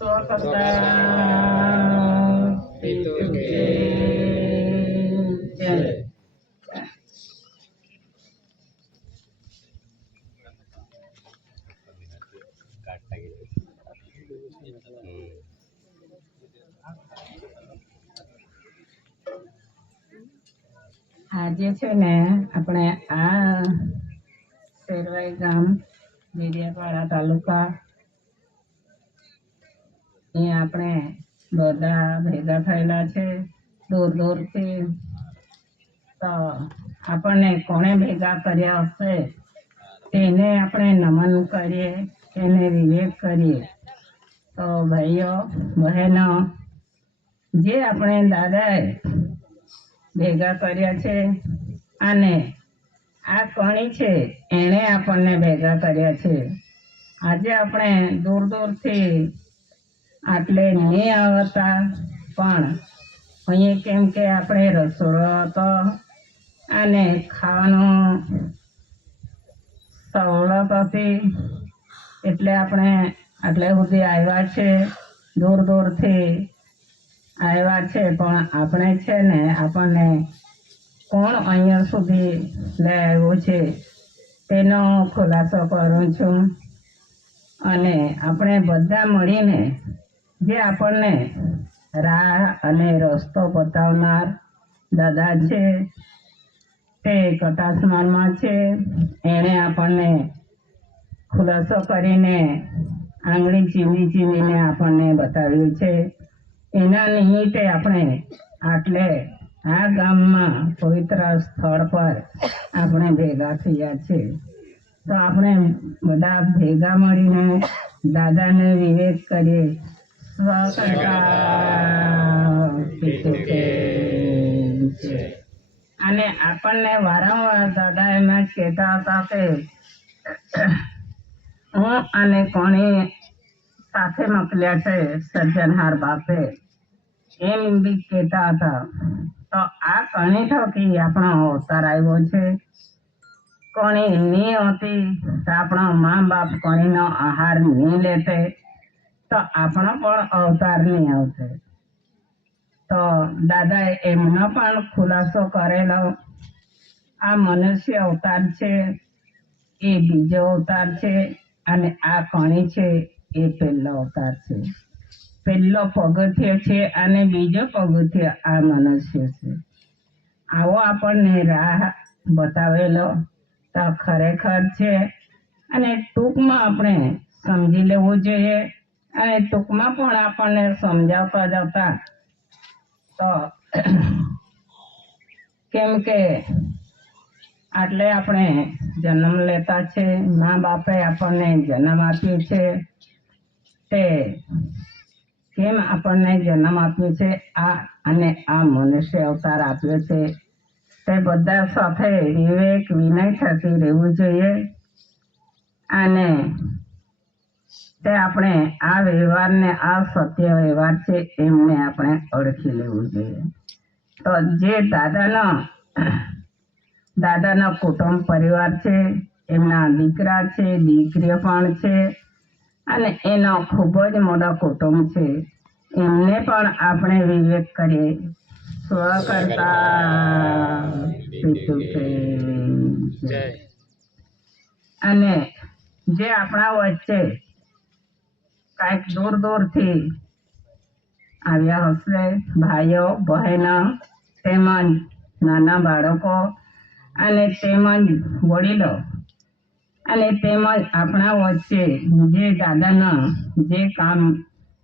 આજે છે ને આપણે આ શેરવાઈ ગામ ડેડિયાપાડા તાલુકા અહીંયા આપણે બધા ભેગા થયેલા છે દૂર દૂરથી. તો આપણને કોણે ભેગા કર્યા હશે તેને આપણે નમન કરીએ, તેને વિવેક કરીએ. તો ભાઈઓ બહેનો, જે આપણે દાદાએ ભેગા કર્યા છે અને આ કણી છે એણે આપણને ભેગા કર્યા છે. આજે આપણે દૂર દૂરથી આટલે નહીં આવતા પણ અહીંયા કેમ કે આપણે રસોડો હતો અને ખાવાનું સવલત હતી એટલે આપણે આટલે સુધી આવ્યા છે. દૂર દૂરથી આવ્યા છે પણ આપણે છે ને આપણને કોણ અહીંયા સુધી લઈ આવ્યો છે તેનો ખુલાસો કરું છું. અને આપણે બધા મળીને જે આપણને રાહ અને રસ્તો બતાવનાર દાદા છે તે કટાસમાનમાં છે, એણે આપણને ખુલાસો કરીને આંગળી ચીમી ચીમીને આપણને બતાવ્યું છે. એના નિમિત્તે આપણે આટલે આ ગામમાં પવિત્ર સ્થળ પર આપણે ભેગા થયા છે. તો આપણે બધા ભેગા મળીને દાદાને વિવેક કરીએ. અને આપણને વારંવાર દાદા એમ જ કહેતા હતા કે હું અને કોણે સાથે મોકલ્યા છે સર્જનહાર બાપે, એમ બી કહેતા હતા. તો આ કણી થકી આપણો અવતાર આવ્યો છે. કોણી નહીં હોતી તો આપણો મા બાપ કોણીનો આહાર નહીં લેતે તો આપણો પણ અવતાર નહીં આવશે. તો દાદાએ એમનો પણ ખુલાસો કરેલો. આ મનુષ્ય અવતાર છે એ બીજો અવતાર છે અને આ કણી છે એ પહેલો અવતાર છે. પહેલો પગથિયો છે અને બીજો પગથિયો આ મનુષ્ય છે. આવો આપણને રાહ બતાવેલો તો ખરેખર છે અને ટૂંકમાં આપણે સમજી લેવું જોઈએ. અને ટૂંકમાં પણ આપણને સમજાવતા જતા તો કેમ કે આટલે આપણે જન્મ લેતા છે, મા બાપે આપણને જન્મ આપ્યો છે તે કેમ આપણને જન્મ આપ્યો છે આ અને આ મનુષ્ય અવતાર આપ્યો છે તે બધા સાથે વિવેક વિનય થકી રહેવું જોઈએ. અને તે આપણે આ વ્યવહારને આ સત્ય વ્યવહાર છે એમને આપણે ઓળખી લેવું જોઈએ. તો જે દાદાનો કુટુંબ પરિવાર છે, એમના દીકરા છે, દીકરીઓ પણ છે અને એનો ખૂબ જ મોટો કુટુંબ છે. એમને પણ આપણે વિવેક કરીએ. સ્વકર્તા અને જે આપણા વચ્ચે કાંઈક દૂર દૂરથી આવ્યા હશે ભાઈઓ બહેનો તેમજ નાના બાળકો અને તેમજ વડીલો અને તેમજ આપણા વચ્ચે જે દાદાના જે કામ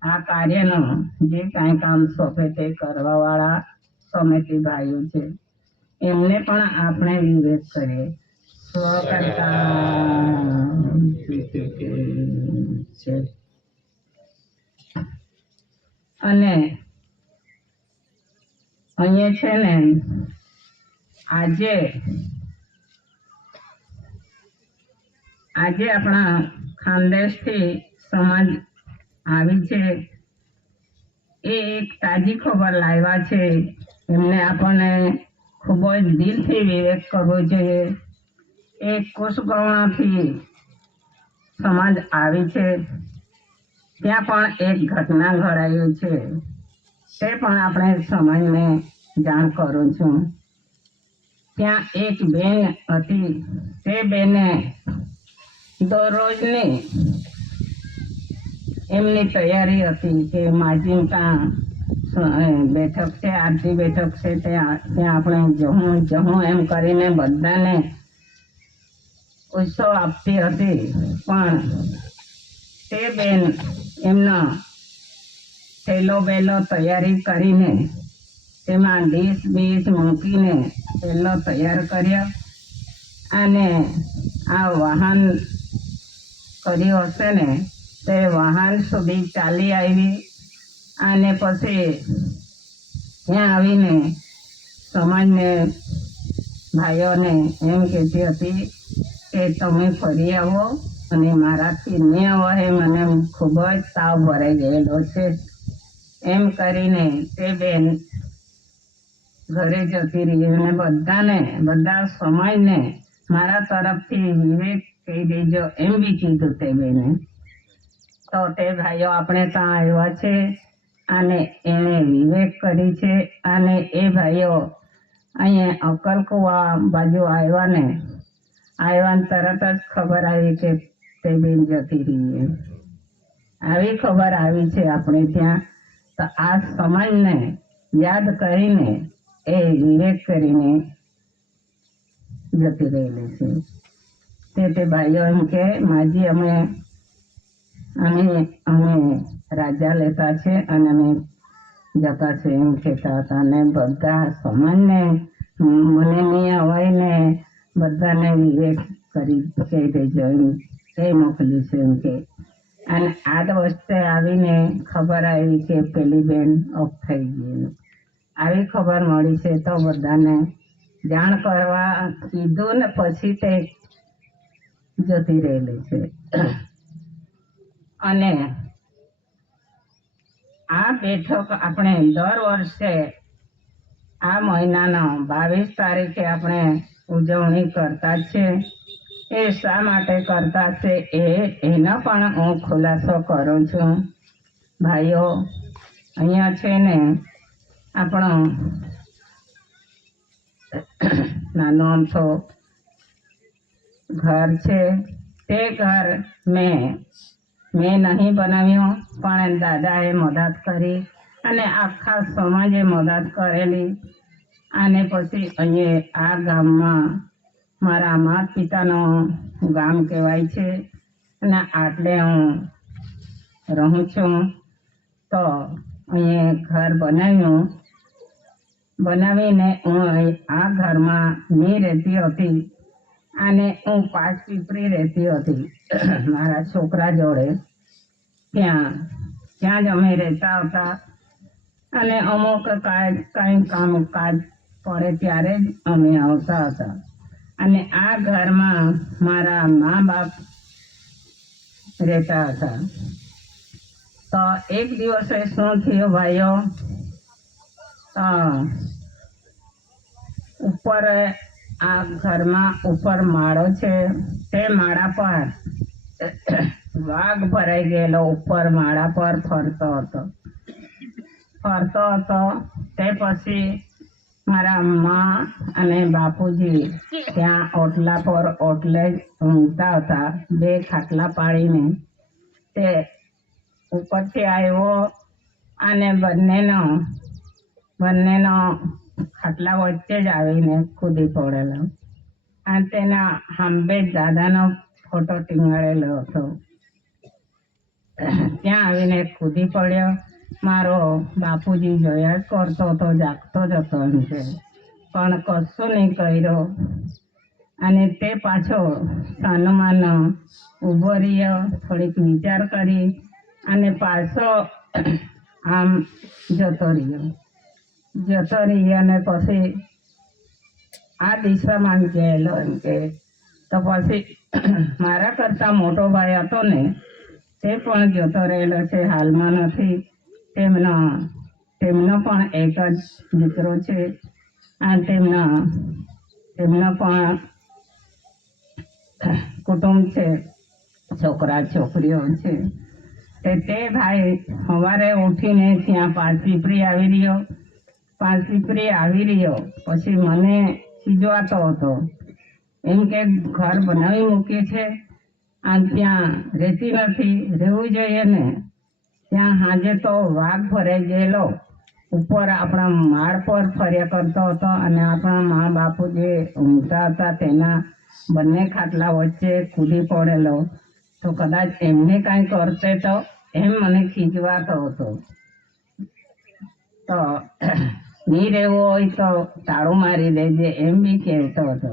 આ કાર્યનો જે કાંઈ કામ સોંપે તે કરવાવાળા સમિતિ ભાઈઓ છે એમને પણ આપણે વિવેક કરીએ. સ્વકર્તા છે. અને અહીંયા છે ને આજે આપણા ખાનદેશથી સમાજ આવી છે એ એક તાજી ખબર લાવ્યા છે. એમને આપણને ખૂબ જ દિલથી વિવેક કરવો જોઈએ. એક કુશગવણાથી સમાજ આવી છે ત્યાં પણ એક ઘટના ઘડાયું છે, તે પણ આપણે સમાજને જાણ કરું છું. ત્યાં એક બેન હતી, તે બેને દરરોજની એમની તૈયારી હતી કે માજી ત્યાં બેઠક છે, આરતી બેઠક છે, ત્યાં આપણે જહું એમ કરીને બધાને ઉત્સવ આપતી હતી. પણ તે બેન એમનો થેલો બેલો તૈયારી કરીને તેમાં ડીશ બીશ મૂકીને થેલો તૈયાર કર્યો અને આ વાહન કર્યું હશે ને તે વાહન સુધી ચાલી આવી અને પછી ત્યાં આવીને સમાજને ભાઈઓને એમ કહેતી હતી કે તમે ફરી આવો અને મારાથી નહીં અવાય, મને ખૂબ જ તાવ ભરાઈ ગયેલો છે. એમ કરીને તે બેન ઘરે જતી રહી અને બધા સમાજને મારા તરફથી વિવેક કહી દેજો એમ બી કીધું તે બેને. તો તે ભાઈઓ આપણે ત્યાં આવ્યા છે અને એણે વિવેક કરી છે અને એ ભાઈઓ અહીંયા અકલકુવા બાજુ આવ્યા તરત જ ખબર આવી કે તે બેન જતી રહી. આવી ખબર આવી છે આપણે ત્યાં. તો આ સમાજને યાદ કરીને એ વિવેક કરીને જતી રહેલી છે. તે ભાઈઓ એમ કે માજી અમે રાજા લેતા છે અને અમે જતા છે એમ કહેતા હતા. અને બધા સમાજને મને નહીં અવાય ને બધાને વિવેક કરી કહી દેજો એમ એ મોકલી છે એમ કે. અને આ વખતે આવીને ખબર આવી કે પેલી બેન ઓફ થઈ ગઈ. આવી ખબર મળી છે તો બધાને જાણ કરવા કીધું ને પછી તે જતી રહેલી છે. અને આ બેઠક આપણે દર વર્ષે આ મહિનાના 22 તારીખે આપણે ઉજવણી કરતા છે. એ શા માટે કરતા છે એનો પણ હું ખુલાસો કરું છું. ભાઈઓ, અહીંયા છે ને આપણો નાનો અમથો ઘર છે. તે ઘર મેં નહીં બનાવ્યું, પણ દાદાએ મદદ કરી અને આખા સમાજે મદદ કરેલી. અને પછી અહીંયા આ ગામમાં મારા માતા પિતાનું ગામ કહેવાય છે અને આટલે હું રહું છું. તો અહીંયા ઘર બનાવીને હું આ ઘરમાં નહીં રહેતી હતી અને હું પાંચ પીપરી રહેતી હતી મારા છોકરા જોડે. ત્યાં જ અમે રહેતા હતા અને અમુક કાંઈ કામકાજ પડે ત્યારે જ અમે આવતા હતા. અને આ ઘરમાં મારા મા બાપ રહેતા હતા. તો એક દિવસે શું થયું ભાઈઓ, ઉપર આ ઘરમાં ઉપર માળો છે, તે માળા પર વાઘ ભરાઈ ગયેલો ઉપર માળા પર ફરતો હતો. તે પછી મારા મા અને બાપુજી ત્યાં ઓટલા પર ઓટલે ઊંઘતા હતા, 2 ખાટલા પાડીને. તે ઉપરથી આવ્યો અને બંનેનો ખાટલા વચ્ચે જ આવીને કૂદી પડેલો. અને તેના સાંભે દાદાનો ફોટો ટીંગાડેલો હતો. ત્યાં આવીને કૂદી પડ્યો. મારો બાપુજી જોયા કરતો હતો, જાગતો જ હતો એમ કે, પણ કશું નહીં કર્યો. અને તે પાછો સાનુમાનો ઊભો રહ્યો, થોડીક વિચાર કરી અને પાછો આમ જતો રહ્યો અને પછી આ દિશામાં ગયેલો એમ કે. તો પછી મારા કરતા મોટો ભાઈ હતો ને તે પણ જતો રહેલો છે, હાલમાં નથી. તેમનો પણ એક જ દીકરો છે અને તેમનો પણ કુટુંબ છે, છોકરા છોકરીઓ છે. તે ભાઈ સવારે ઉઠીને ત્યાં પાલપીપરી આવી રહ્યો. પાલપીપરી આવી રહ્યો પછી મને ખીજવાતો હતો. એમ કે ઘર બનાવી મૂકી છે અને ત્યાં રહેતી નથી, રહેવું જોઈએ ને. ત્યાં સાંજે તો વાઘ ભરાઈ ગયેલો ઉપર આપણા માળ પર ફર્યા કરતો હતો અને આપણા મા બાપુ જે ઊંઘતા હતા તેના બંને ખાટલા વચ્ચે કૂદી પડેલો. તો કદાચ એમને કાંઈ કરતે તો એમ મને ખીજવાતો હતો. તો નહીં રહેવું હોય તો તાળું મારી દેજે એમ બી કહેતો હતો.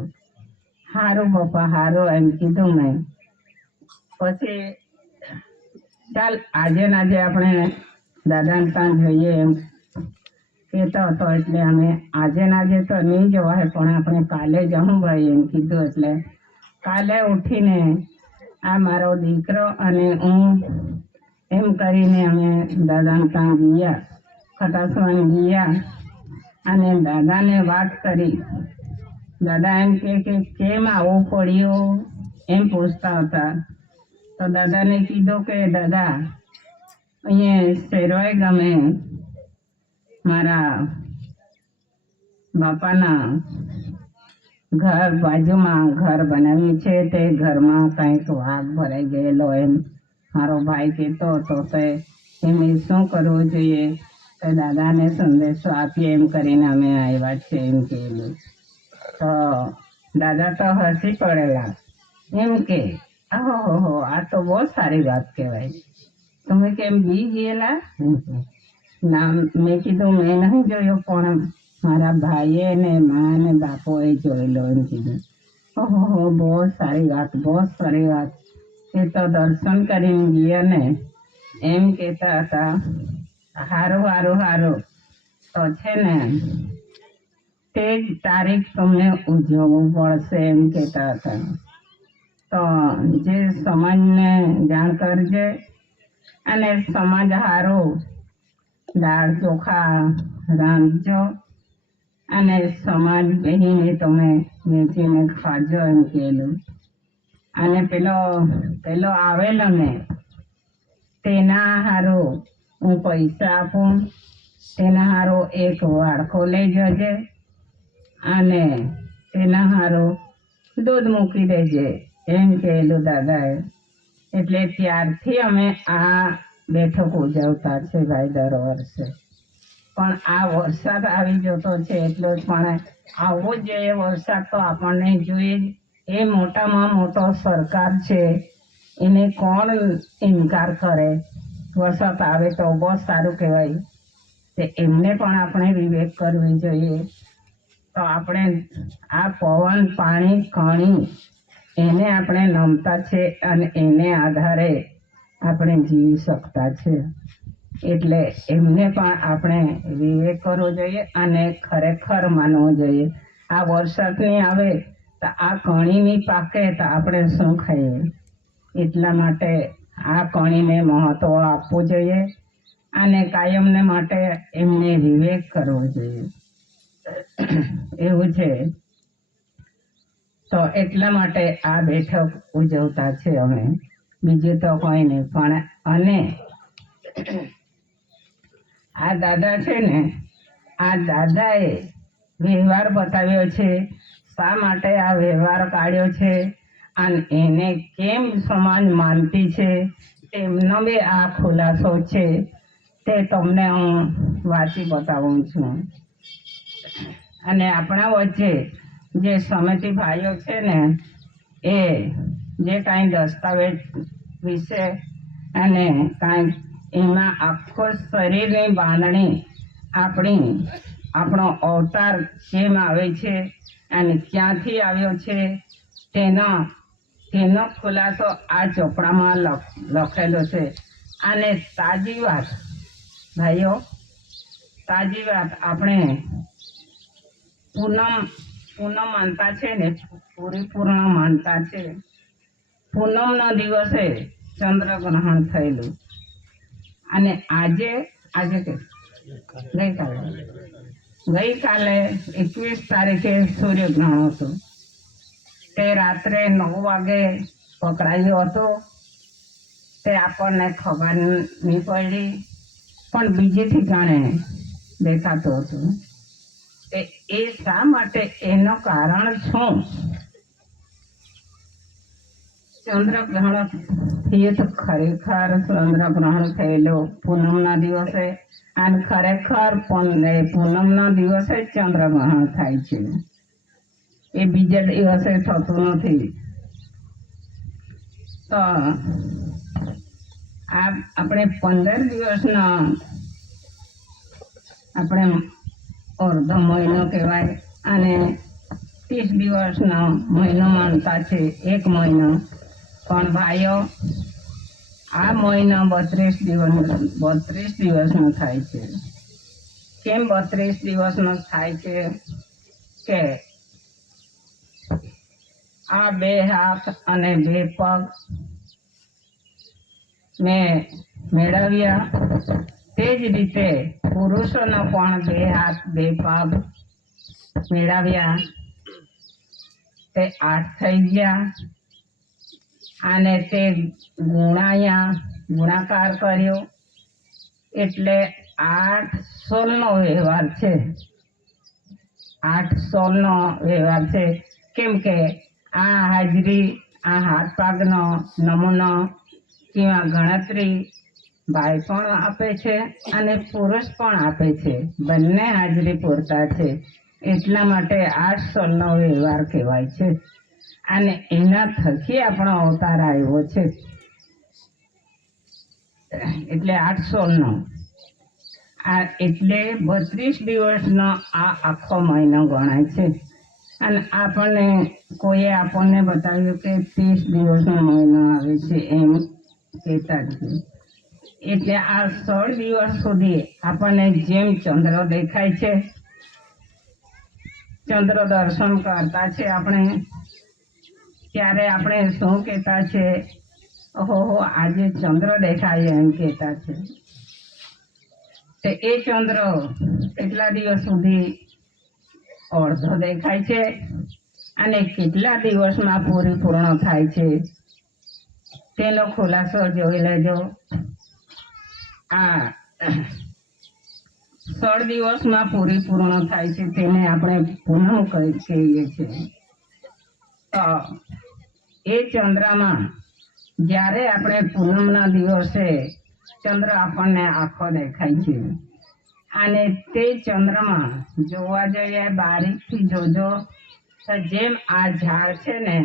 સારું પપ્પા સારું એમ કીધું મેં. પછી ચાલ આજે ને આજે આપણે દાદાને ત્યાં જઈએ એમ કહેતો હતો. એટલે અમે આજે ને આજે તો નહીં જવાય પણ આપણે કાલે જવું ભાઈ એમ કીધું. એટલે કાલે ઉઠીને આ મારો દીકરો અને હું એમ કરીને અમે દાદાને ત્યાં ગયા, ખટાસવાન ગયા અને દાદાને વાત કરી. દાદા એમ કે કેમ આવું પડ્યું એમ પૂછતા હતા. તો દાદાને કીધું કે દાદા અહીંયા શેરવાઈ ગામે મારા બાપાના ઘર બાજુમાં ઘર બનાવ્યું છે. તે ઘરમાં કંઈક વાઘ ભરાઈ ગયેલો એમ મારો ભાઈ કહેતો હતો. તે એમ શું કરવું જોઈએ તો દાદાને સંદેશો આપીએ એમ કરીને અમે આવ્યા છે એમ કહેલું. તો દાદા તો હસી પડેલા. એમ કે ઓહો આ તો બહુ સારી વાત કહેવાય. તમે કેમ બી ગયેલા? ના મેં કીધું મેં નહીં જોયો પણ મારા ભાઈએ ને મા ને બાપોએ જોયેલો એમ કીધું. ઓહો બહુ સારી વાત, બહુ સારી વાત. એ તો દર્શન કરીને ગયા ને એમ કહેતા હતા. સારું સારું સારું. તો છે ને તે જ તારીખ તમને ઉજવવું પડશે એમ કહેતા હતા. તો જે સમાજને જાણ કરજે અને સમાજ હારું દાળ ચોખા રાંધજો અને સમાજ બેહીને તમે વેચીને ખાજો એમ કહેલું. અને પેલો આવેલો ને તેના હારું હું પૈસા આપું. તેના હારું એક વાડકો લઈ જજે અને તેના હારું દૂધ મૂકી દેજે એમ કહેલું દાદાએ. એટલે ત્યારથી અમે આ બેઠક ઉજવતા છે ભાઈ દર વર્ષે. પણ આ વરસાદ આવી જતો છે એટલો પણ આવવો જ જોઈએ વરસાદ તો આપણને જોઈએ જ. એ મોટામાં મોટો સરકાર છે એને કોણ ઇનકાર કરે? વરસાદ આવે તો બહુ સારું કહેવાય. તે એમને પણ આપણે વિવેક કરવી જોઈએ. તો આપણે આ પવન પાણી કણી એને આપણે નમતા છે અને એને આધારે આપણે જીવી શકતા છે. એટલે એમને પણ આપણે વિવેક કરવો જોઈએ અને ખરેખર માનવું જોઈએ. આ વરસાદ નહીં આવે તો આ કણી નહીં પાકે તો આપણે શું ખાઈએ? એટલા માટે આ કણીને મહત્વ આપવું જોઈએ અને કાયમને માટે એમને વિવેક કરવો જોઈએ. એવું છે. તો એટલા માટે આ બેઠક ઉજવતા છે અમે, બીજું તો કોઈ નહીં. પણ અને આ દાદા છે ને આ દાદાએ વ્યવહાર બતાવ્યો છે. શા માટે આ વ્યવહાર કાઢ્યો છે અને એને કેમ સમાજ માનતી છે તેમનો બી આ ખુલાસો છે. તે તમને હું વાંચી બતાવું છું. અને આપણા વચ્ચે જે સમિતિ ભાઈઓ છે ને એ જે કાંઈ દસ્તાવેજ વિશે અને કાંઈ એમાં આખો શરીરની બાંધણી આપણો અવતાર કેમ આવે છે અને ક્યાંથી આવ્યો છે તેનો ખુલાસો આ ચોપડામાં લખેલો છે. અને તાજી વાત ભાઈઓ, તાજી વાત આપણે પૂનમ માનતા છે ને, પૂરી પૂર્ણ માનતા છે. પૂનમના દિવસે ચંદ્રગ્રહણ થયેલું અને આજે કે ગઈકાલે 21 તારીખે સૂર્યગ્રહણ હતું. તે રાત્રે 9 વાગે પકડાયું હતું તે આપણને ખબર નહીં પડી, પણ બીજે ઠેકાણે દેખાતું હતું. એ શા માટે? એનું કારણ શું? ચંદ્રગ્રહણ થઈએ તો ખરેખર ચંદ્રગ્રહણ થયેલું પૂનમના દિવસે, અને ખરેખર પૂનમના દિવસે જ ચંદ્રગ્રહણ થાય છે, એ બીજા દિવસે થતું નથી. તો આપણે 15 દિવસના આપણે અડધો મહિનો કહેવાય, અને 30 દિવસનો મહિનો માનતા છે, 1 મહિનો. પણ ભાઈઓ, આ મહિનો 32 દિવસનો થાય છે. કેમ 32 દિવસનો થાય છે? કે આ 2 હાથ અને 2 પગ મેં મેળવ્યા, તે જ રીતે પુરુષોનો પણ 2 હાથ 2 પગ મેળવ્યા, તે 8 થઈ ગયા. અને તે ગુણાકાર કર્યો એટલે 8 16નો વ્યવહાર છે. 8 16નો વ્યવહાર છે. કેમ કે આ હાજરી, આ હાથ પગનો નમૂનો કિંવા ગણતરી ભાઈ પણ આપે છે અને પુરુષ પણ આપે છે. બંને હાજરી પૂરતા છે. એટલા માટે 8 16નો વ્યવહાર કહેવાય છે. અને એના થકી આપણો અવતાર આવ્યો છે, એટલે 8 16નો. એટલે 32 દિવસનો આ આખો મહિનો ગણાય છે. અને કોઈએ આપણને બતાવ્યું કે 30 દિવસનો મહિનો આવે છે, એમ કહેતા જ. એટલે આ 16 દિવસ સુધી આપણને જેમ ચંદ્ર દેખાય છે, ચંદ્ર દર્શન કરતા છે આપણે, ત્યારે આપણે શું કહેતા છે? ઓહો, આજે ચંદ્ર દેખાય, એમ કહેતા છે. તે એ ચંદ્ર કેટલા દિવસ સુધી અડધો દેખાય છે અને કેટલા દિવસમાં પૂર્ણ થાય છે, તેનો ખુલાસો જોઈ લેજો. આ 16 દિવસમાં પૂર્ણ થાય છે, તેને આપણે પૂનમ કહીએ છીએ. તો એ ચંદ્રમાં જ્યારે આપણે પૂનમના દિવસે ચંદ્ર આપણને આખો દેખાય છે, અને તે ચંદ્રમાં જોવા જઈએ, બારીકથી જોજો તો જેમ આ ઝાડ છે ને,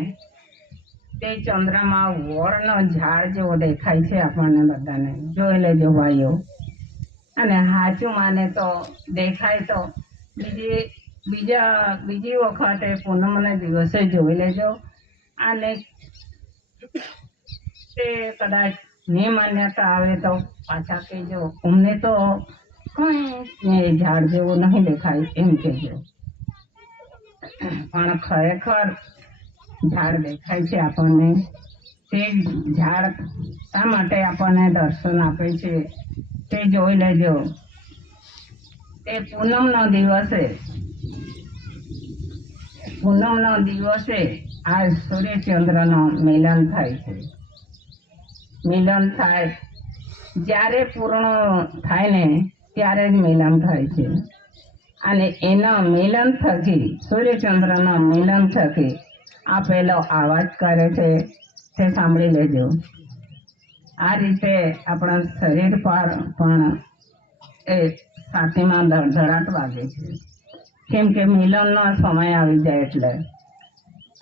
તે ચંદ્રમાં વડનો ઝાડ જેવો દેખાય છે આપણને બધાને. જોઈ લેજો ભાઈઓ. અને સાચું માને તો દેખાય તો બીજી વખતે પૂનમના દિવસે જોઈ લેજો. અને તે કદાચ નહીં માન્યતા આવે તો પાછા કહેજો, અમને તો કઈ ઝાડ જેવું નહીં દેખાય, એમ કહેજો. પણ ખરેખર ઝાડ દેખાય છે આપણને. તે ઝાડ શા માટે આપણને દર્શન આપે છે તે જોઈ લેજો. તે પૂનમના દિવસે આ સૂર્યચંદ્રનો મિલન થાય છે. મિલન થાય જ્યારે પૂર્ણ થાય ને, ત્યારે જ મિલન થાય છે. અને એના મિલન થકી, સૂર્યચંદ્રના મિલન થકી આપેલો આવાજ કરે છે, તે સાંભળી લેજો. આ રીતે આપણા શરીર પર પણ એ છાતીમાં ધડધડાટ વાગે છે, કેમ કે મિલનનો સમય આવી જાય એટલે.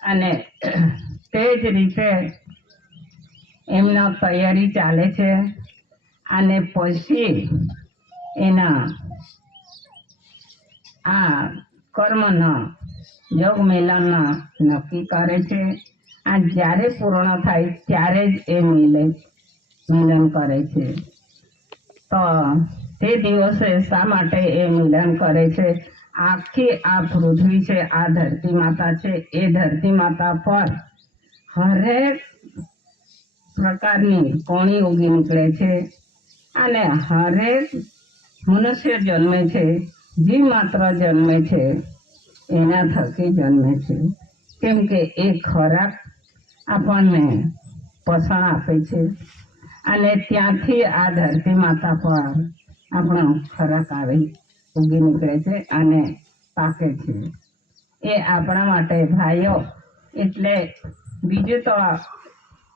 અને તે જ રીતે એમના તૈયારી ચાલે છે. અને પછી એના આ કર્મના યોગ મિલનના નક્કી કરે છે. આ જ્યારે પૂર્ણ થાય ત્યારે જ એ મિલન કરે છે. તો તે દિવસે શા માટે એ મિલન કરે છે? આખી આ પૃથ્વી છે, આ ધરતી માતા છે, એ ધરતી માતા પર હરેક પ્રકારની કોણી ઉગી નીકળે છે. અને હરેક મનુષ્ય જન્મે છે, જીવ માત્ર જન્મે છે, એના થકી જન્મે છે. કેમ કે એ ખોરાક આપણને પોષણ આપે છે. અને ત્યાંથી આ ધરતી માતા પર આપણો ખોરાક આવી ઉગી નીકળે છે અને પાકે છે. એ આપણા માટે ભાઈઓ, એટલે બીજું તો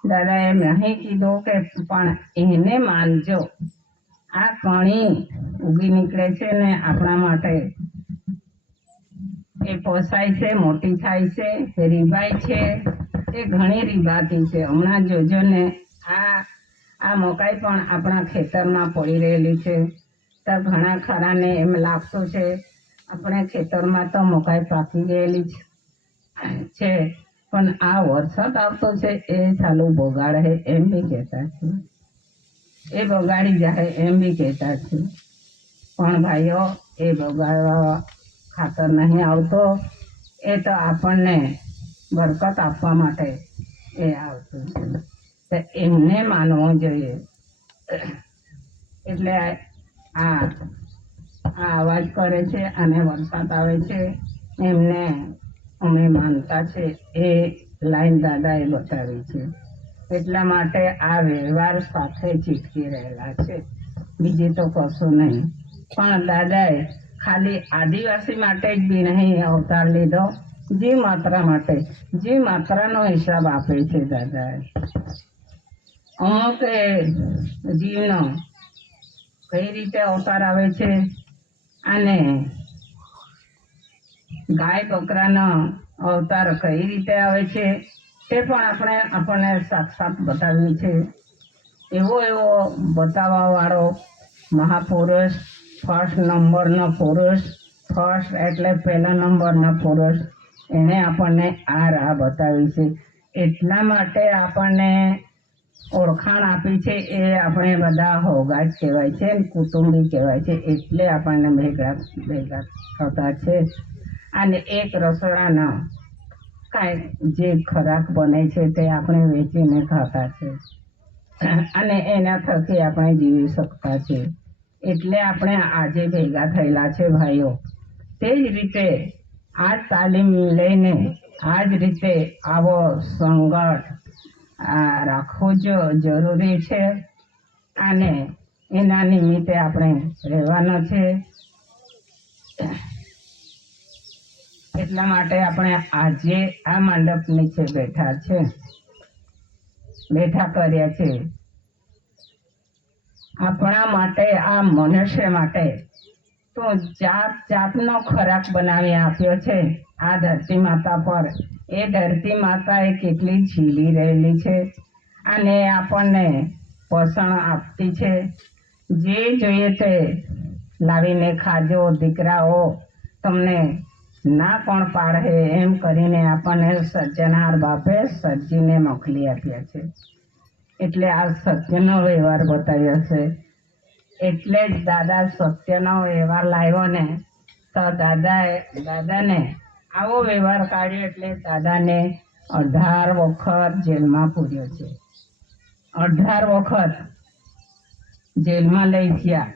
દાદાએ નહીં કીધું કે પણ એને માનજો. આ કણી ઉગી નીકળે છે ને આપણા માટે એ પોસાય છે, મોટી થાય છે, રીબાય છે. એ ઘણી રીબાતી છે. હમણાં જોજો ને આ મકાઈ પણ આપણા ખેતરમાં પડી રહેલી છે. તો ઘણા ખરાને એમ લાગતું છે આપણે ખેતરમાં તો મકાઈ પાકી ગયેલી છે, પણ આ વરસાદ આવતો છે એ ચાલુ બગાડે એમ બી કહેતા છે, એ બગાડી જાય એમ બી કહેતા છે. પણ ભાઈઓ, એ બગાડવા ખાતર નહીં આવતો, એ તો આપણને બરકત આપવા માટે એ આવતું છે. તો એમને માનવું જોઈએ. એટલે આ અવાજ કરે છે અને વરસાદ આવે છે એમને અમે માનતા છે. એ લાઈન દાદાએ બતાવી છે. એટલા માટે આ વ્યવહાર સાથે ચીટકી રહેલા છે, બીજું તો કશું નહીં. પણ દાદાએ ખાલી આદિવાસી માટે જ બી નહીં અવતાર લીધો, જીવ માત્રા માટે. જીવ માત્રાનો હિસાબ આપે છે દાદાએ. અમુક જીવનો કઈ રીતે અવતાર આવે છે અને ગાય બકરાનો અવતાર કઈ રીતે આવે છે તે પણ આપણને સાક્ષાત બતાવ્યું છે. એવો બતાવવા વાળો મહાપુરુષ, ફર્સ્ટ નંબરનો પુરુષ, ફર્સ્ટ એટલે પહેલા નંબરનો પુરુષ, એને આપણને આ રાહ બતાવી છે. એટલા માટે આપણને ઓળખાણ આપી છે. એ આપણે બધા હોગા જ કહેવાય છે, કુટુંબી કહેવાય છે. એટલે આપણને ભેગા થતા છે. અને એક રસોડાનો કાંઈ જે ખોરાક બને છે તે આપણે વેચીને ખાતા છે અને એના થકી આપણે જીવી શકતા છે. એટલે આપણે આજે ભેગા થયેલા છે ભાઈઓ. તે જ રીતે આ તાલીમ લઈને આ જ રીતે આવો સંઘર્ષ રાખવું જરૂરી છે અને એના નિમિત્તે આપણે રહેવાનો છે. એટલા માટે આપણે આજે આ મંડપ નીચે બેઠા કર્યા છે. આપણા માટે, આ મનુષ્ય માટે તો જાત જાતનો ખોરાક બનાવી આપ્યો છે આ ધરતી માતા પર. એ ધરતી માતા એ કેટલી ઝીલી રહેલી છે અને આપણને પોષણ આપતી છે. જે જોઈએ તે લાવીને ખાજો દીકરાઓ, તમને ના પણ પાડે એમ કરીને આપણને સર્જનહાર બાપે સર્જીને મોકલી આપ્યા છે. એટલે આ સત્યનો વ્યવહાર બતાવ્યો છે. એટલે જ દાદા સત્યનો વ્યવહાર લાવ્યો ને તો દાદાને આવો વ્યવહાર કાઢ્યો એટલે દાદાને 18 વખત જેલમાં પૂર્યો છે. 18 વખત જેલમાં લઈ ગયા.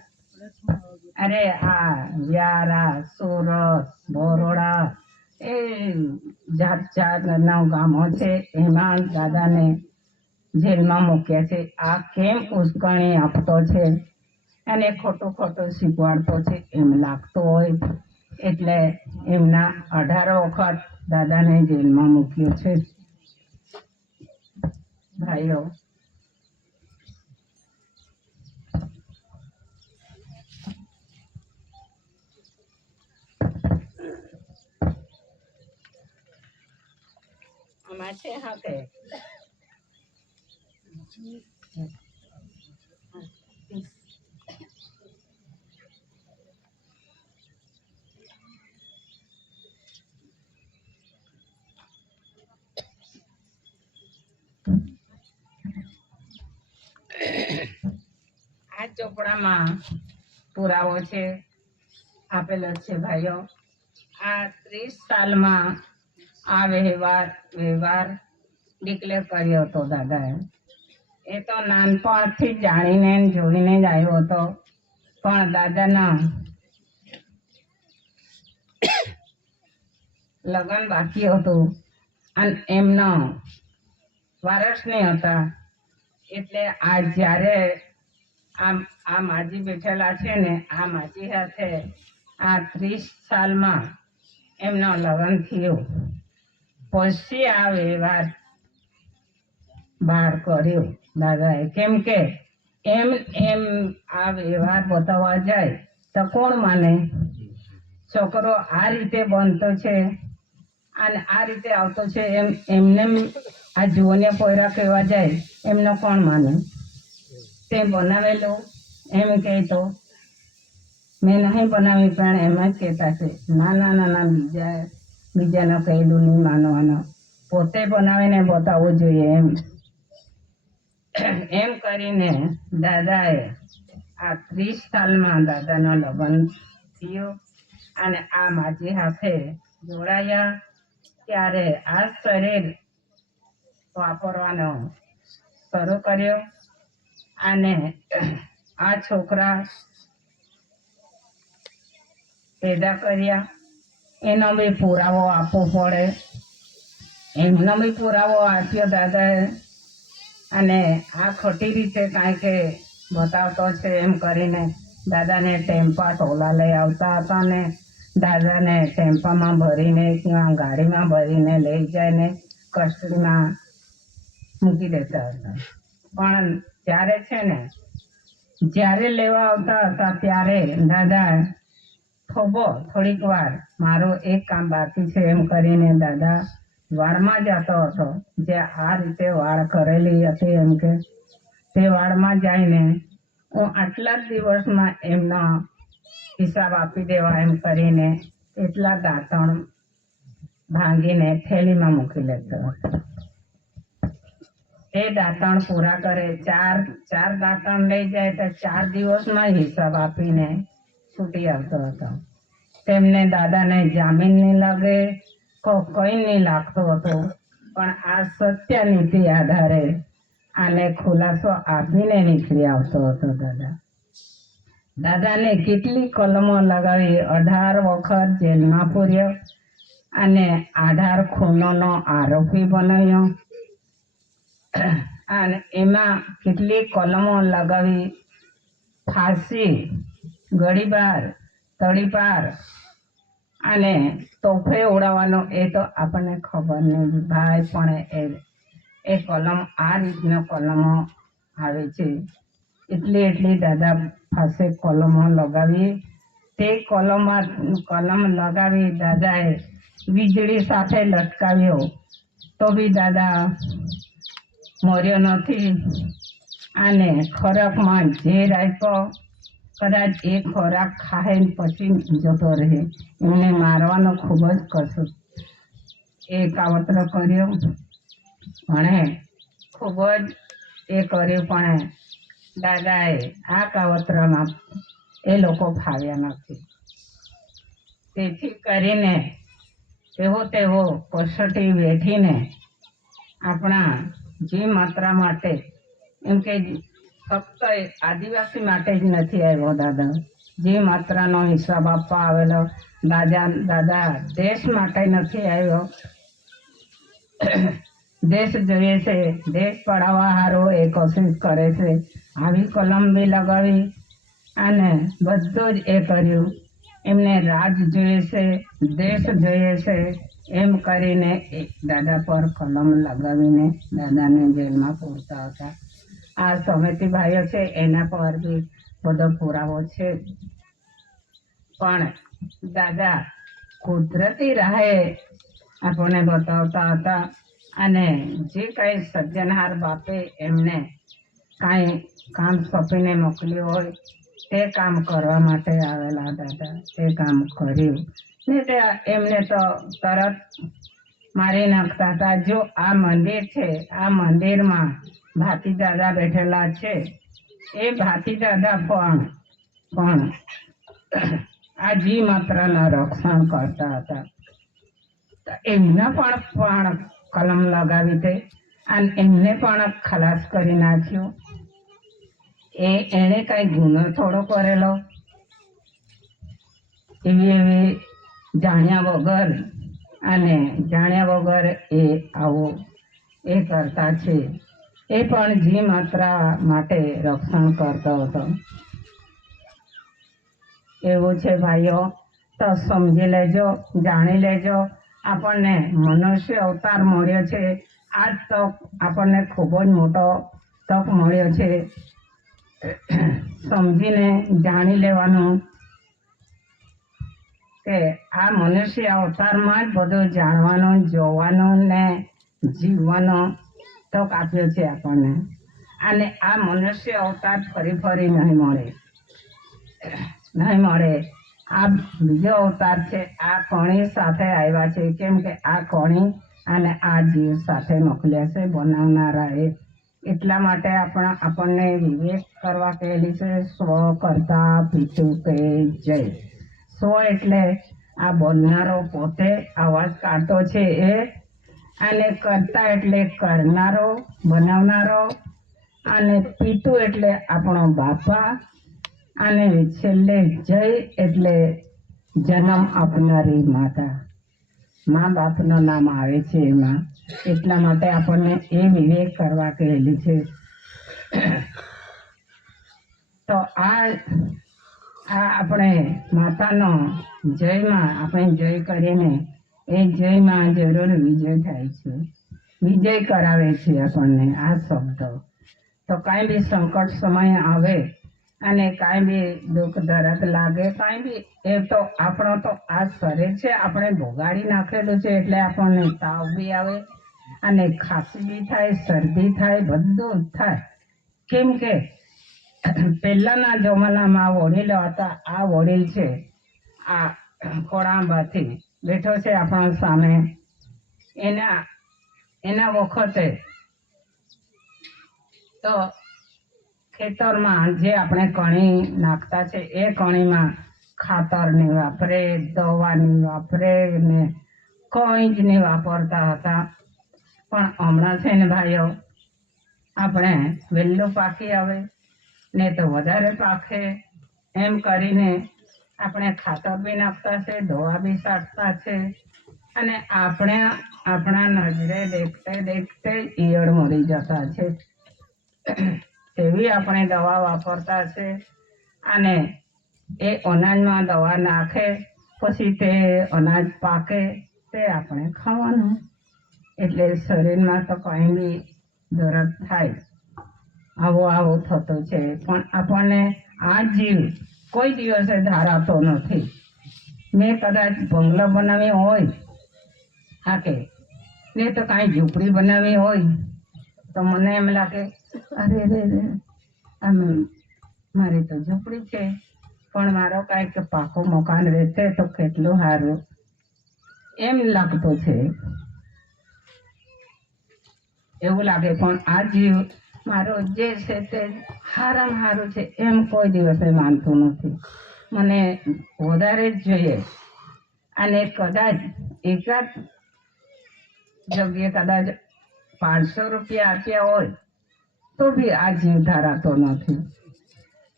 અરે આ વ્યારા, સુરત, બરોડા, એ જાતના ગામો છે, એમાં દાદાને જેલમાં મૂક્યા છે. આ કેમ ઉશ્કેરણી આપતો છે અને ખોટું શીખવાડતો છે એમ લાગતો હોય એટલે એમના 18 વખત દાદાને જેલમાં મૂક્યો છે. ભાઈઓ, આમાં છે હા કે આ ચોપડામાં પુરાવો છે, આપેલો છે ભાઈઓ. આ 30 સાલમાં આ વ્યવહાર ડિક્લેર કર્યો હતો દાદાએ. એ તો નાનપણથી જાણીને જોઈને જ આવ્યો હતો. પણ દાદાના લગ્ન બાકી હતું અને એમનો વારસ નહીં હતા એટલે આ જ્યારે આ માજી બેઠેલા છે ને, આ માજી સાથે આ 30 સાલમાં એમનો લગ્ન થયું. પછી આ વ્યવહાર બહાર કર્યો દાદાએ. કેમ કે એમ એમ આ વ્યવહાર બતાવવા જાય તો કોણ માને? છોકરો આ રીતે બનતો છે અને આ રીતે આવતો છે, એમને આ જુઓને પોયરા કહેવા જાય એમનો કોણ માને? તે બનાવેલું એમ કહેતો મેં નહીં બનાવી, પણ એમ જ કહેતા છે ના ના ના ના, બીજાનો કહેલું નહીં માનવાનો, પોતે બનાવીને બતાવવું જોઈએ એમ કરીને દાદાએ આ 30 સાલમાં દાદાના લગ્ન થયું અને આ માજી હાથે જોડાયા. ત્યારે આ શરીર વાપરવાનો શરૂ કર્યો અને આ છોકરા પેદા કર્યા. એનો બી પુરાવો આપવો પડે, એમનો બી પુરાવો આપ્યો દાદાએ. અને આ ખોટી રીતે કાંઈ કે બતાવતો છે એમ કરીને દાદાને ટેમ્પા ટોલા લઈ આવતા હતા ને દાદાને ટેમ્પામાં ભરીને ત્યાં ગાડીમાં ભરીને લઈ જઈને કસ્ટડીમાં મૂકી દેતા હતા. પણ ત્યારે છે ને, જ્યારે લેવા આવતા હતા ત્યારે દાદા થોડીક વાર મારું એક કામ બાકી છે એમ કરીને દાદા વાડમાં જતો હતો. જે આ રીતે વાડ કરેલી હતી એમ કે તે વાડમાં જઈને હું આટલા જ દિવસમાં એમનો હિસાબ આપી દેવા એમ કરીને એટલા દાંતણ ભાંગીને થેલીમાં મૂકી લેતો હતો. એ દાંતણ પૂરા કરે, ચાર દાંતણ લઈ જાય તો 4 દિવસમાં હિસાબ આપીને છૂટી આવતો હતો. તેમને દાદાને જામીન નહીં લાગે, કઈ નહીં લાગતો હતો. પણ આ સત્ય નીતિ આધારે આને ખુલાસો આપીને નીકળી આવતો હતો. દાદાને કેટલી કલમો લગાવી, 18 વખત જેલમાં પૂર્યો અને 18 ખૂનોનો આરોપી બનાવ્યો. અને એમાં કેટલી કલમો લગાવી, ફાંસી, ગળીબાર, તડીપાર અને તોફે ઉડાવવાનો એ તો આપણને ખબર નહીં ભાઈ. પણ એ કલમ આ રીતનો કલમો આવે છે. એટલી દાદા પાસે કલમો લગાવી. તે કલમ લગાવી દાદાએ વીજળી સાથે લટકાવ્યો તો બી દાદા મર્યો નથી. અને ખોરાકમાં ઝેર આપ્યો, કદાચ એ ખોરાક ખાઈને પછી જતો રહે. એમને મારવાનો ખૂબ જ કશું એ કાવતરો કર્યો, પણ ખૂબ જ એ કર્યું. પણ દાદાએ આ કાવતરામાં એ લોકો ફાવ્યા નથી. તેથી કરીને તેવો કસોટી વેઠીને આપણા જીવ માત્રા માટે, એમ કે ફક્ત આદિવાસી માટે જ નથી આવ્યો દાદા, જીવ માત્રાનો હિસાબ આપવા આવેલો. દાદા દેશ માટે નથી આવ્યો. દેશ જોઈએ છે, દેશ પડાવવા સારું એ કોશિશ કરે છે. આવી કલમ બી લગાવી અને બધું જ એ કર્યું. એમને રાજ જોઈએ છે, દેશ જોઈએ છે એમ કરીને દાદા પર કલમ લગાવીને દાદાને જેલમાં પૂરતા હતા. આ સમિતિ ભાઈઓ છે એના પર બી બધો પુરાવો છે. પણ દાદા કુદરતી રાહે આપણને બતાવતા હતા. અને જે કંઈ સર્જનહાર બાપે એમને કાંઈ કામ સોંપીને મોકલ્યું હોય તે કામ કરવા માટે આવેલા દાદા. તે કામ કર્યું ને તે એમને તો તરત મારી નાખતા હતા. જો આ મંદિર છે, આ મંદિરમાં ભાતી દાદા બેઠેલા છે, એ ભાતી દાદા પણ આ જીવ માત્રના રક્ષણ કરતા હતા. એમના પણ કલમ લગાવી તે અને એમને પણ ખલાસ કરી નાખ્યો. એણે કઈ ગુનો થોડો કરેલો? એવી જાણ્યા વગર એ આવો એ કરતા છે. એ પણ જી માત્રા માટે રક્ષણ કરતો હતો. એવું છે ભાઈઓ, તો સમજી લેજો, જાણી લેજો. આપણને મનુષ્ય અવતાર મળ્યો છે. આ તક આપણને ખૂબ જ મોટો તક મળ્યો છે. સમજીને જાણી લેવાનું કે આ મનુષ્ય અવતારમાં જ બધું જાણવાનું, જોવાનું ને જીવવાનો તક આપ્યો છે આપણને. અને આ મનુષ્ય અવતાર ફરી ફરી નહીં મળે. આ બીજો અવતાર છે. આ કણી સાથે આવ્યા છે, કેમ કે આ કણી અને આ જીવ સાથે મોકલ્યા છે બનાવનારાએ. એટલા માટે આપણને વિવેક કરવા કહેલી છે. સ્વ કરતા પીછું કે જય. સ્વ એટલે આ બોલનારો પોતે અવાજ કાઢતો છે એ, અને કરતા એટલે કરનારો, બનાવનારો, અને પીતું એટલે આપણો બાપા, અને છેલ્લે જય એટલે જન્મ આપનારી માતા. મા બાપનું નામ આવે છે એમાં. એટલા માટે આપણને એ વિવેક કરવા કહેલી છે. તો આ આપણે માતાનો જયમાં આપણે જય કરીને એ જયમાં જરૂર વિજય થાય છે. વિજય કરાવે છે આપણને આ શબ્દ. તો કાંઈ બી સંકટ સમય આવે અને કાંઈ બી દુઃખ દર્દ લાગે, કાંઈ બી, એ તો આપણો તો આ શરીર છે, આપણે ભોગાડી નાખેલું છે. એટલે આપણને તાવ બી આવે અને ખાંસી બી થાય, શરદી થાય, બધું થાય. કેમ કે પહેલાના જમાનામાં વડીલો હતા. આ વડીલ છે, આ કોળાંબાથી બેઠો છે આપણા સામે. એના વખતે તો ખેતરમાં જે આપણે કણી નાખતા છે એ કણીમાં ખાતર નહીં વાપરે, દવા નહીં વાપરે ને કંઈ જ નહીં વાપરતા હતા. પણ હમણાં છે ને ભાઈઓ, આપણે વહેલું પાકી આવે ને તો વધારે પાકે એમ કરીને આપણે ખાતર બી નાખતા છે, દવા બી છાંટતા છે, અને આપણા નજરે દેખતે ઈયળ મરી જતા છે. એવી આપણે દવા વાપરતા છે. અને એ અનાજમાં દવા નાખે, પછી તે અનાજ પાકે, તે આપણે ખાવાનું. એટલે શરીરમાં તો કંઈ બી દર્દ થાય, આવું થતું છે. પણ આપણને આ જીવ કોઈ દિવસે ધારાતો નથી. મેં કદાચ બંગલો બનાવી હોય, હા કે ને તો કાંઈ ઝૂંપડી બનાવી હોય, તો મને એમ લાગે, અરે આમ મારી તો ઝૂંપડી છે, પણ મારો કાંઈક પાકું મકાન રહેતે તો કેટલું સારું એમ લાગતું છે. એવું લાગે. પણ આ જીવ મારો જે છે તે સારામાં સારું છે એમ કોઈ દિવસે માનતું નથી. મને વધારે જ જોઈએ. અને કદાચ એકાદ જગ્યાએ કદાચ 500 રૂપિયા આપ્યા હોય તો બી આ જીવ ધરાતો નથી.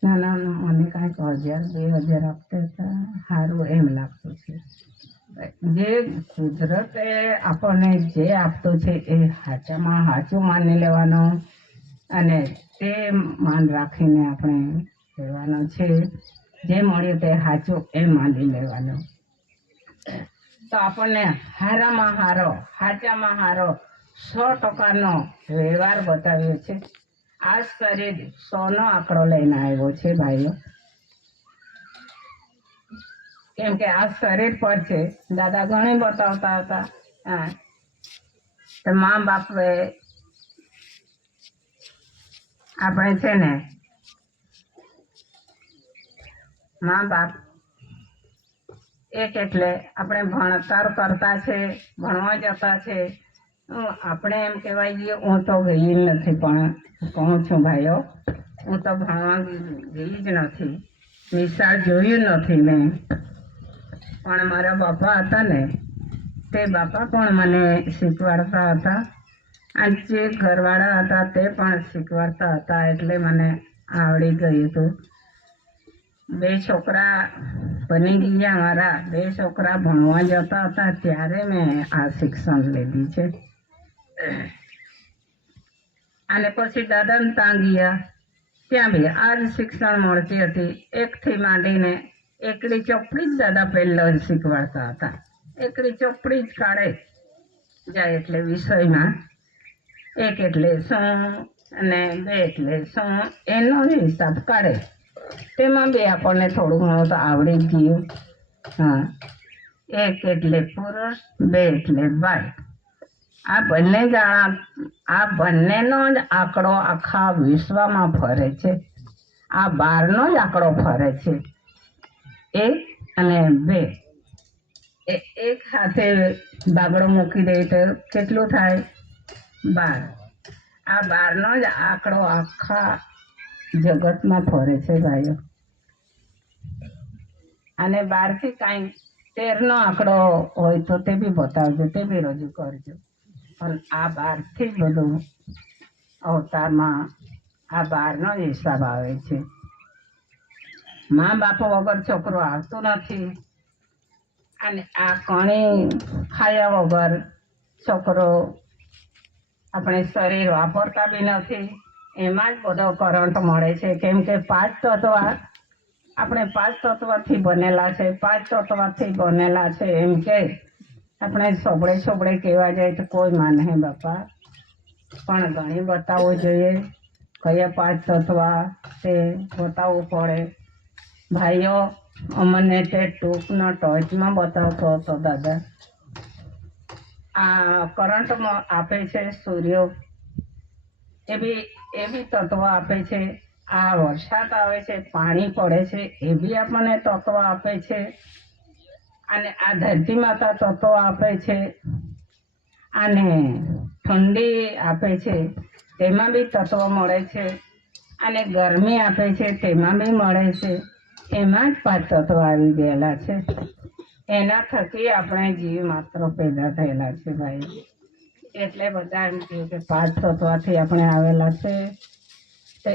ના, મને કાંઈક 1000-2000 આપતા સારું એમ લાગતું છે. જે કુદરતે આપણને જે આપતું છે એ સાચામાં સાચું માની લેવાનું, અને તે માન રાખીને આપણે રહેવાનું છે. જે મળ્યું તે સાચું એ માની લેવાનું. તો આપણને સારામાં સારો, સાચામાં સારો 100%નો વ્યવહાર બતાવ્યો છે. આ શરીર 100નો આંકડો લઈને આવ્યો છે ભાઈઓ. કેમ કે આ શરીર પર છે. દાદા ઘણી બતાવતા હતા. તો મા બાપે આપણે છે ને, મા બાપ એક એટલે આપણે ભણતર કરતા છે, ભણવા જતા છે. આપણે એમ કહેવાય ગઈએ, હું તો ગઈ નથી, પણ કહું છું ભાઈઓ, હું તો ભણવા ગઈ જ નથી, નિશાળ જોયું નથી મેં. પણ મારા બાપા હતા ને, તે બાપા પણ મને શીખવાડતા હતા, અને જે ઘરવાળા હતા તે પણ શીખવાડતા હતા. એટલે મને આવડી ગયું હતું. 2 છોકરા બની ગયા મારા. 2 છોકરા ભણવા જતા હતા ત્યારે મેં આ શિક્ષણ લીધી છે. અને પછી દાદાને ત્યાં ગયા, ત્યાં બી આ જ શિક્ષણ મળતી હતી. એકથી માંડીને એકડી ચોપડી જ દાદા પહેલા શીખવાડતા હતા. એકડી ચોપડી જ કાઢે જાય એટલે વિષયમાં એક એટલે શું અને બે એટલે શું એનો હિસાબ કાઢે. તેમાં બી આપણને થોડું ઘણું તો આવડી ગયું. હા, એક એટલે પુરુષ, બે એટલે બાઈ. આ બંને આ બંનેનો જ આંકડો આખા વિશ્વમાં ફરે છે. આ 12નો જ આંકડો ફરે છે. 1 અને 2 એક સાથે બાગડો મૂકી દે તો કેટલું થાય? 12. આ 12નો જ આંકડો આખા જગતમાં ફરે છે ભાઈઓ. અને 12થી કાંઈ 13નો આંકડો હોય તો તે બી બતાવજો, તે બી રજૂ કરજો. પણ આ 12થી જ બધું અવતારમાં આ 12નો જ હિસાબ આવે છે. મા બાપ વગર છોકરો આવતો નથી, અને આ કણી ખાયા વગર છોકરો આપણે શરીર વાપરતા બી નથી. એમાં જ બધો કરંટ મળે છે. કેમ કે 5 તત્વ આપણે 5 તત્વથી બનેલા છે. 5 તત્વથી બનેલા છે એમ કે આપણે સોબડે કહેવા જાય તો કોઈ માને બાપા, પણ ઘણી બતાવવું જોઈએ. કયા 5 તત્વ તે બતાવવું પડે. ભાઈઓ, અમને તે ટૂંકના ટચમાં બતાવતો હતો દાદા. આ કરંટમાં આપે છે સૂર્ય, એ બી તત્વ આપે છે. આ વરસાદ આવે છે, પાણી પડે છે, એ બી આપણને તત્વ આપે છે. અને આ ધરતી માતા તત્વ આપે છે. અને ઠંડી આપે છે, તેમાં બી તત્વ મળે છે. અને ગરમી આપે છે, તેમાં બી મળે છે. એમાં જ 5 તત્વ આવી ગયેલા છે. એના થકી આપણે જીવ માત્ર પેદા થયેલા છે ભાઈ. એટલે બધા એમ કહે કે 5 તત્વથી આપણે આવેલા છે. તે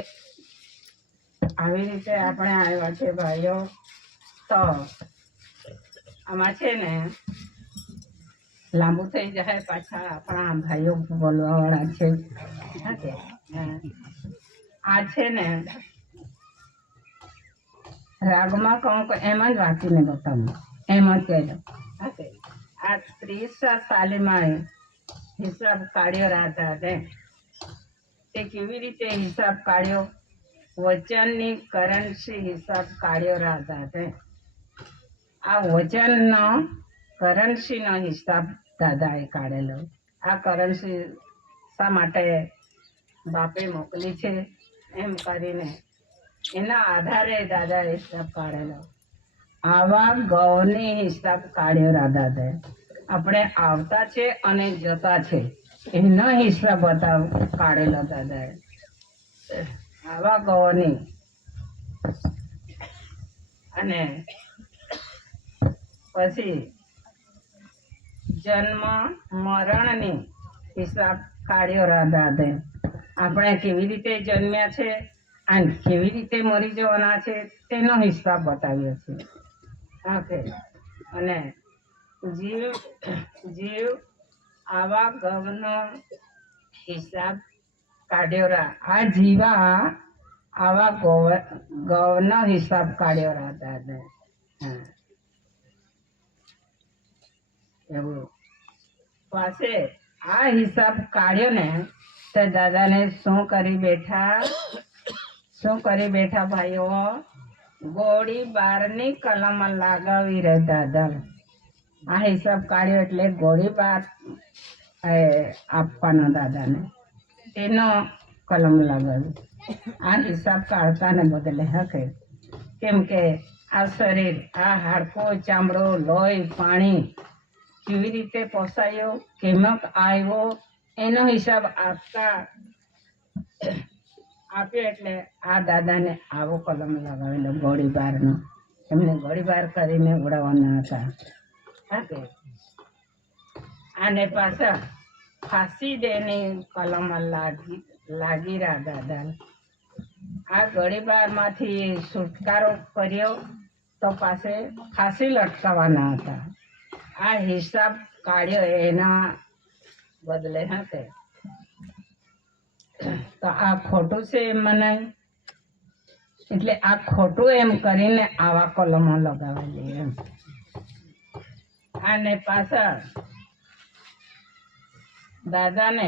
આવી રીતે આપણે આવ્યા છે ભાઈઓ. તો આમાં છે ને લાંબુ થઈ જાય, પાછા આપણા ભાઈઓ બોલવા વાળા છે. આ છે ને રાગમાં કહું એમ જ વાંચીને બતાવું, એમ જ કહેજો. આ 30 સાલીમાં હિસાબ કાઢ્યો રાધા તે કેવી રીતે હિસાબ કાઢ્યો? વચનની કરન્સી હિસાબ કાઢ્યો રાધા તે. આ વચનનો કરન્સીનો હિસાબ દાદાએ કાઢેલો. આ કરન્સી શા માટે બાપે મોકલી છે એમ કરીને એના આધારે દાદાએ હિસાબ કાઢેલો. આવા ગૌની હિસાબ કાઢ્યો રાધા. આપણે આવતા છે અને જતા છે એનો હિસાબ કાઢેલો દાદાએ. આવા ગૌની અને પછી જન્મ મરણની હિસાબ કાઢ્યો રાધા. આપણે કેવી રીતે જન્મ્યા છે અને કેવી રીતે મરી જવાના છે તેનો હિસાબ બતાવ્યો છે. અને જીવ આવા ગૌનો હિસાબ કાઢ્યો. આ જીવા આવા ગૌનો હિસાબ કાઢ્યો દાદા. એવું પાસે આ હિસાબ કાઢ્યો ને તો દાદાને શું કરી બેઠા ભાઈઓ? ગોળી 12ની કલમ લગાવી રહે દાદા. આ હિસાબ કાઢ્યો એટલે ગોળી 12 આપવાનો દાદાને, એનો કલમ લગાવી. આ હિસાબ કાઢતાને બદલે હકે. કેમ કે આ શરીર, આ હાડકો, ચામડો, લોહી, પાણી કેવી રીતે પોસાયો, કેમક આવ્યો એનો હિસાબ આપ્યો. એટલે આ દાદાને આવો કલમ લગાવેલો ગોળી 12નો. એમને ગોળી 12 કરીને ઉડાવવાના હતા. આને પાછા ફાંસી દેની કલમ લાગી રહ્યા દાદા. આ ગોળી 12માંથી છુટકારો કર્યો તો પાસે ફાંસી લટકાવવાના હતા. આ હિસાબ કાઢ્યો એના બદલે તો આ ખોટું છે એમ મનાય, એટલે આ ખોટું એમ કરીને આવા કલમો લગાવેલી એમ. અને પાછળ દાદાને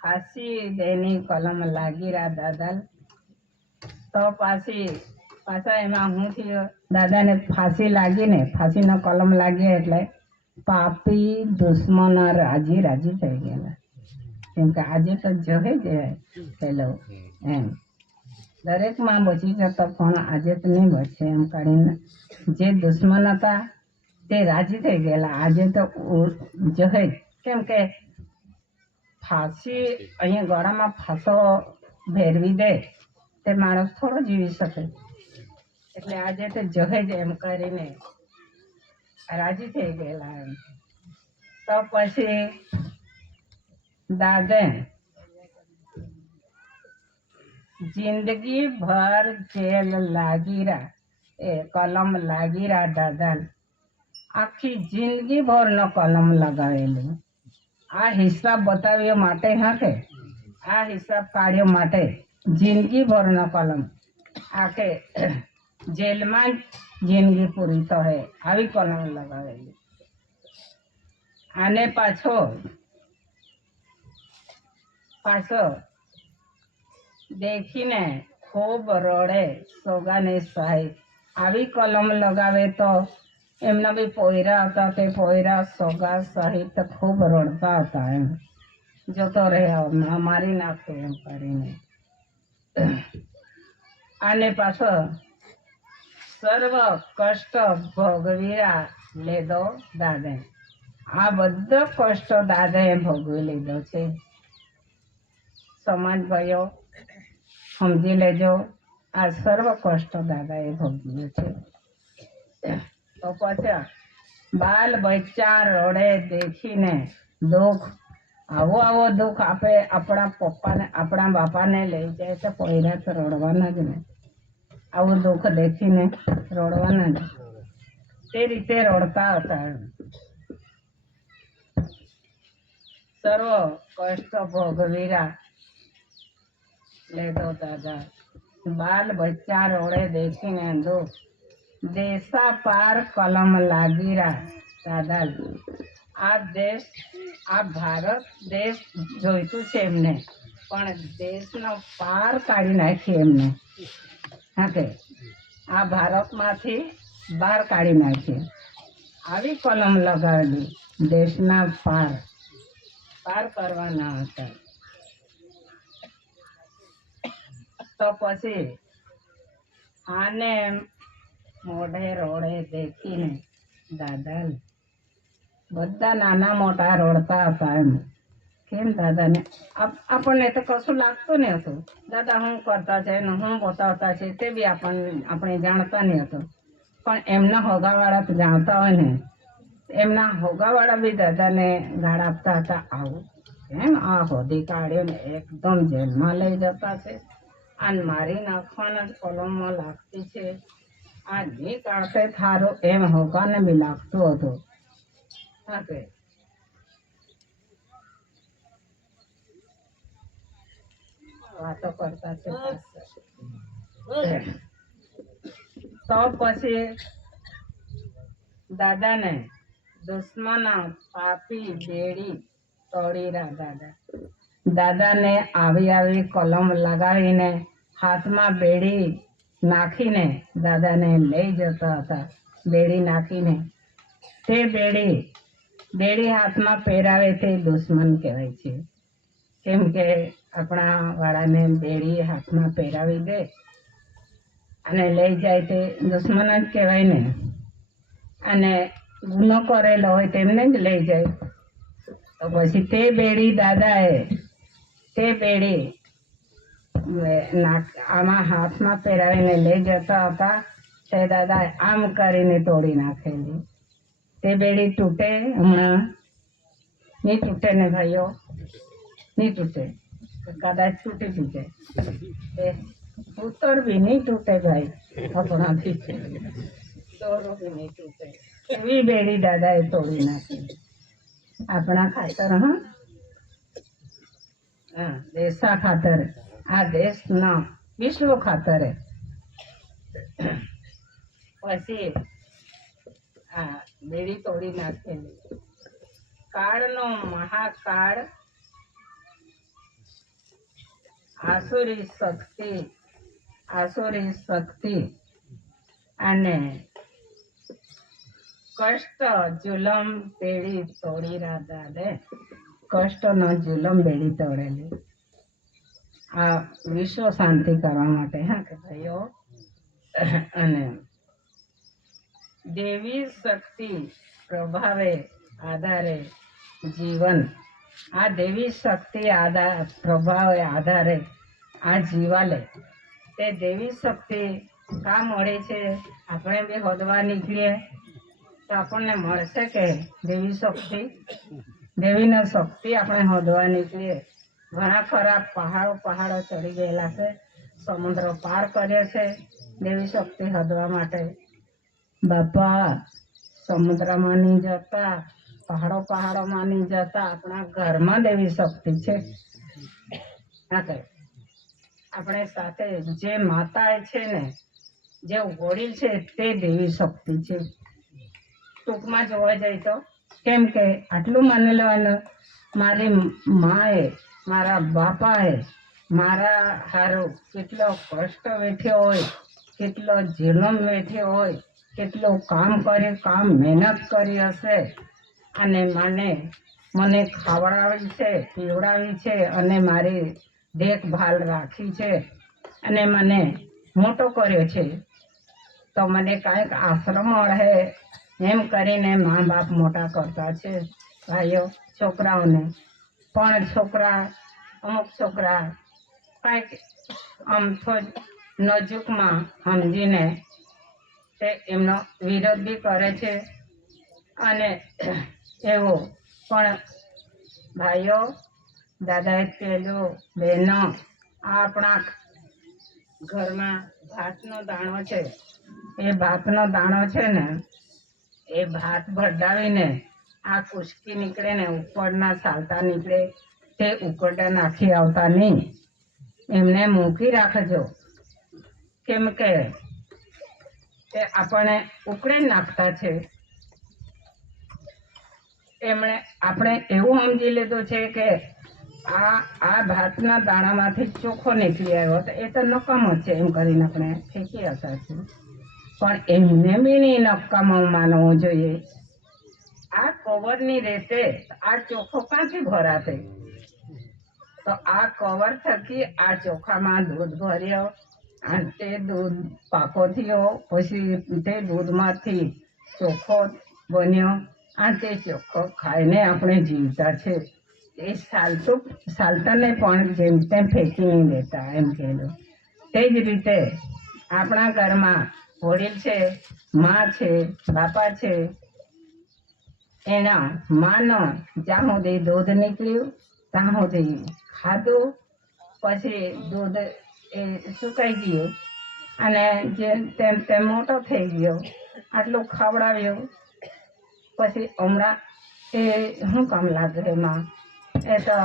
ફાંસી દેની કલમ લાગી રહ્યા દાદા, તો પાછા એમાં હું થયો, દાદાને ફાંસી લાગીને ફાંસીનો કલમ લાગી એટલે પાપી દુશ્મનો રાજી રાજી થઈ ગયેલા, કેમ કે આજે તો જહે જ પેલો એમ દરેકમાં બચી જતો પણ આજે તો નહીં બચે એમ કરીને જે દુશ્મન હતા તે રાજી થઈ ગયેલા, આજે તો જહે જ. કેમ કે ફાંસી અહીંયા ગળામાં ફાંસો ભેરવી દે તે માણસ થોડો જીવી શકે, એટલે આજે તો જહે જ એમ કરીને રાજી થઈ ગયેલા એમ. તો પછી દાદે જિંદગી ભર જેલ લાગી રહ્યા, એ કલમ લાગી રહ્યા દાદા, આખી જિંદગી ભરનો કલમ લગાવેલું. આ હિસાબ બતાવ્યો માટે, હા કે આ હિસાબ કાઢ્યો માટે જિંદગી ભરનો કલમ, આખે જેલમાં જ જિંદગી પૂરી તો હે આવી કલમ લગાવેલી. આને પાછો દેખીને ખૂબ રડે સોગાને સાહેબ. આવી કલમ લગાવે તો એમના બી પોયરા હતા, તે પોયરા સોગા સહિત ખૂબ રડતા હતા એમ. જતો રહ્યો મારી નાખતો એમ કરીને. આને પાછો સર્વ કષ્ટ ભોગવ્યા લીધો દાદે. આ બધો કષ્ટ દાદાએ ભોગવી લીધો છે. સમાજ ભાઈઓ સમજી લેજો, આ સર્વ કષ્ટ દાદાએ ભોગવ્યું છે. તો પછી બાલ બચ્ચા રડે દેખીને દુઃખ, આવો દુઃખ આપે આપણા પપ્પાને આપણા બાપાને લઈ જાય તો કોઈના તો રડવાના જ ને, આવું દુઃખ દેખીને રડવાના જ. તે રીતે રડતા હતા. સર્વ કષ્ટ ભોગવીરા લેતો દાદા, બાલ બચ્ચા રોડે દેખીને દુઃખ, દેશા પાર કલમ લાગીરા દાદા. આ દેશ, આ ભારત દેશ જોઈતું છે એમને, પણ દેશનો પાર કાઢી નાખી એમને. હા કે આ ભારતમાંથી બહાર કાઢી નાખી, આવી કલમ લગાવેલી. દેશના પાર કરવાના હતા. તો પછી આને મોઢે રોડે દેખીને દાદા બધા નાના મોટા રડતા હતા એમ. કેમ દાદાને આપણને તો કશું લાગતું નહીં હતું, દાદા શું કરતા છે ને શું બતાવતા છે તે બી આપણે જાણતા નહીં હતું. પણ એમના હોગાવાળા તો જાણતા હોય ને, એમના હોગાવાળા બી દાદાને ગાળ આપતા હતા. આવું એમ આ હોદી કાઢ્યો ને એકદમ જેલમાં લઈ જતા છે, અને મારી નાખવાના જ કલમમાં લાગતી છે, આ નહીં કાઢતે થારું એમ હોગાને બી લાગતું હતું. હા કે વાતો કરતા છે. તો પછી દાદાને દુશ્મના પાપી બેડી તોડી રહ્યા દાદા. દાદાને આવી કલમ લગાવીને હાથમાં બેડી નાખીને દાદાને લઈ જતા હતા. બેડી નાખીને તે બેડી હાથમાં પહેરાવે તે દુશ્મન કહેવાય છે. કેમ કે આપણા વાળાને બેડી હાથમાં પહેરાવી દે અને લઈ જાય તે દુશ્મન જ કહેવાય ને. અને ગુનો કરેલો હોય તેમને જ લઈ જાય. તો પછી તે બેડી દાદાએ આમાં હાથમાં પહેરાવીને લઈ જતા હતા. તે દાદાએ આમ કરીને તોડી નાખેલી. તે બેડી તૂટે હમણાં? નહીં તૂટે ને ભાઈઓ, નહીં તૂટે. કદાચ તૂટી તૂટે, ઉત્તર બી નહીં તૂટે ભાઈ, આપણાથી દોરો બી નહીં તૂટે. એવી બેડી દાદાએ તોડી નાખી આપણા ખાતર. હા દેશા ખાતર, આ દેશના વિશ્વ ખાતરે. પછી આ બેડી તોડી નાખેલી. કાળનો મહાકાળ, આસુરી શક્તિ અને કષ્ટ જુલમ બેડી તોડી રાધા. કષ્ટનો જુલમ બેડી તોડેલી. આ વિશ્વ શાંતિ કરવા માટે, હા કે ભાઈઓ. અને દેવી શક્તિ પ્રભાવે આધારે જીવન, આ દેવી શક્તિ પ્રભાવે આધારે આ જીવાલે. તે દેવી શક્તિ કા મળે છે? આપણે બી હોદવા નીકળીએ તો આપણને મળશે કે દેવી શક્તિ? દેવીના શક્તિ આપણે હોદવા નીકળીએ. ઘણા ખરા પહાડો ચડી ગયેલા છે, સમુદ્ર પાર કર્યો છે દેવી શક્તિ હોદવા માટે. બાપા, સમુદ્રમાં નહીં જતા, પહાડોમાં નહીં જતા, આપણા ઘરમાં દેવી શક્તિ છે. આપણે સાથે જે માતા છે ને, જે વડીલ છે, તે દેવી શક્તિ છે. ટૂંકમાં જોવા જાય તો, કેમ કે આટલું માની લેવાનું, મારી માએ, મારા બાપાએ મારા હારું કેટલો કષ્ટ વેઠ્યો હોય, કેટલો જુલમ વેઠ્યો હોય, કેટલું કામ કર્યું, મહેનત કરી હશે, અને મને ખાવડાવી છે, પીવડાવી છે, અને મારી દેખભાલ રાખી છે, અને મને મોટો કર્યો છે. તો મને કાંઈક આશ્રમ મળે એમ કરીને મા બાપ મોટા કરતા છે ભાઈઓ, છોકરાઓને. પણ અમુક છોકરા કાંઈક આમ નજીકમાં સમજીને તે એમનો વિરોધ બી કરે છે. અને એવું પણ ભાઈઓ, દાદાએ કહેલું, બહેનો, આપણા ઘરમાં ભાતનો દાણો છે, એ ભાતનો દાણો છે ને, એ ભાત ભરડાવીને આ કુશકી નીકળે ને, ઉપરના ચાલતા નીકળે, તે ઉકરડા નાખી આવતા નહીં. એમને મૂકી રાખજો, કેમ કે તે આપણે ઉકળી નાખતા છે. આપણે એવું સમજી લીધું છે કે આ ભાતના દાણામાંથી ચોખ્ખો નીકળી આવ્યો, તો એ તો નકામો છે એમ કરીને આપણે ફેંકી આવતા છે. પણ એમને બી નહીં નકામો માનવું જોઈએ. આ કવરની રેતે આ ચોખ્ખો ક્યાંથી ભરાશે? તો આ કવર થકી આ ચોખામાં દૂધ ભર્યો, અને તે દૂધ પાકો થયો, પછી તે દૂધમાંથી ચોખ્ખો બન્યો, અને તે ચોખ્ખો ખાઈને આપણે જીવતા છે. એ સાલતાને પણ જેમ તેમ ફેંકી નહીં દેતા એમ કહેલું. તે જ રીતે આપણા ઘરમાં વડીલ છે, મા છે, બાપા છે, એના માનો જ્યાં સુધી દૂધ નીકળ્યું ત્યાં સુધી ખાધું, પછી દૂધ એ સુકાઈ ગયું, અને જેમ તેમ મોટો થઈ ગયો, આટલું ખવડાવ્યું, પછી હમણાં એ શું કામ લાગે એમાં? એ તો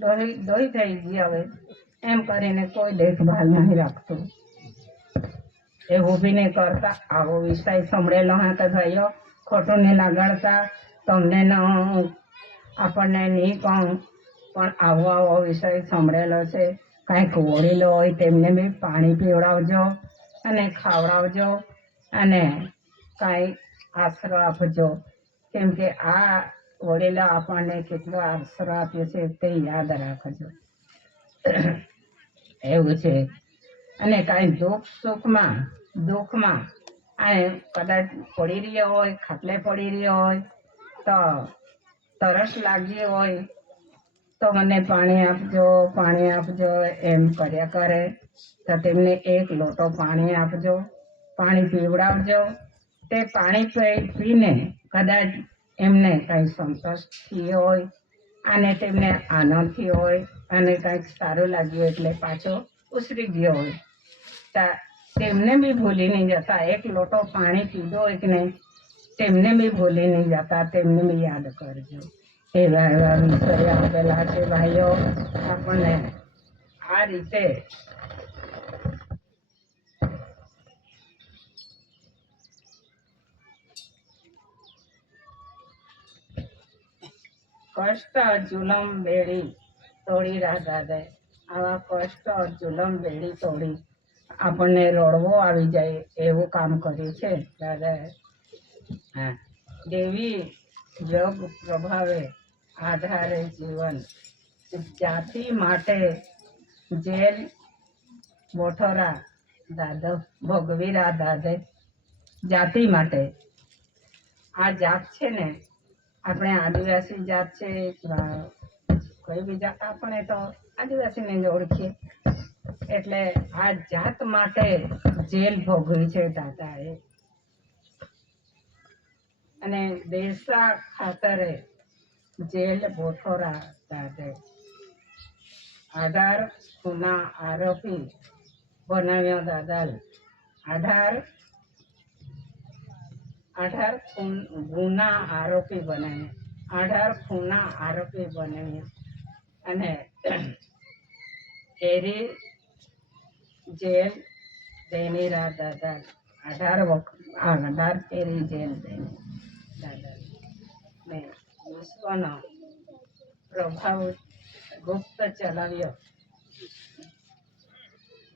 દોહી થઈ ગઈ હવે, એમ કરીને કોઈ દેખભાલ નહીં રાખતું. એવું બી નહીં કરતા. આવો વિષય સંભળેલો હા તો ભાઈઓ, ખોટું નહીં લગાડતા. તમને આપણને નહીં કહું, પણ આવો વિષય સંભળેલો છે. કાંઈક વડીલો હોય તેમને બી પાણી પીવડાવજો, અને ખાવડાવજો, અને કાંઈ આશરો આપજો. કેમ કે આ વડીલો આપણને કેટલો આશરો આપ્યો છે તે યાદ રાખજો. એવું છે. અને કાંઈ દુઃખમાં આ કદાચ પડી રહ્યો હોય, ખાટલે પડી રહ્યો હોય, તો તરસ લાગી હોય, તો મને પાણી આપજો એમ કર્યા કરે, તો તેમને એક લોટો પાણી આપજો, પાણી પીવડાવજો. તે પાણી પીને કદાચ એમને કાંઈ સંતોષ થયો હોય, અને તેમને આનંદ થયો હોય, અને કાંઈક સારું લાગ્યું એટલે પાછો ઉસરી ગયો હોય, તો તેમને બી ભૂલી નહીં જતા. એક લોટો પાણી પીધો હોય કે નહીં, તેમને બી ભૂલી નહીં જતા, તેમને બી યાદ કરજો. એવા એવા વિષય આપેલા છે ભાઈઓ. આપણને આ રીતે કષ્ટ જુલમ બેડી તોડી રાહ દાદા. આવા કષ્ટ જુલમ બેડી તોડી આપણને રડવો આવી જાય એવું કામ કર્યું છે દાદાએ. હા, દેવી યોગ પ્રભાવે આધારે જીવન જાતિ માટે જેલ બોઠોરા દાદા ભોગવીરા દાદે. જાતિ માટે આ જાત છે ને, આપણે આદિવાસી જાત છે, કોઈ બી જાત આપણે તો આદિવાસીને જ ઓળખીએ. એટલે આ જાત માટે જેલ ભોગવી છે દાદાએ. અને દેશા ખાતરે જેલ બોઠોરા દાદે. આધાર ગુના આરોપી બનાવ્યો દાદા. આધાર ગુના આરોપી બનાવ્યો. 18 ખૂના આરોપી બનાવ્યો. અને એરી જેલ દેની રાહ દાદા. 18 ફેરી જેલ દેની દાદા. ને વિશ્વનો પ્રભાવ ગુપ્ત ચલાવ્યો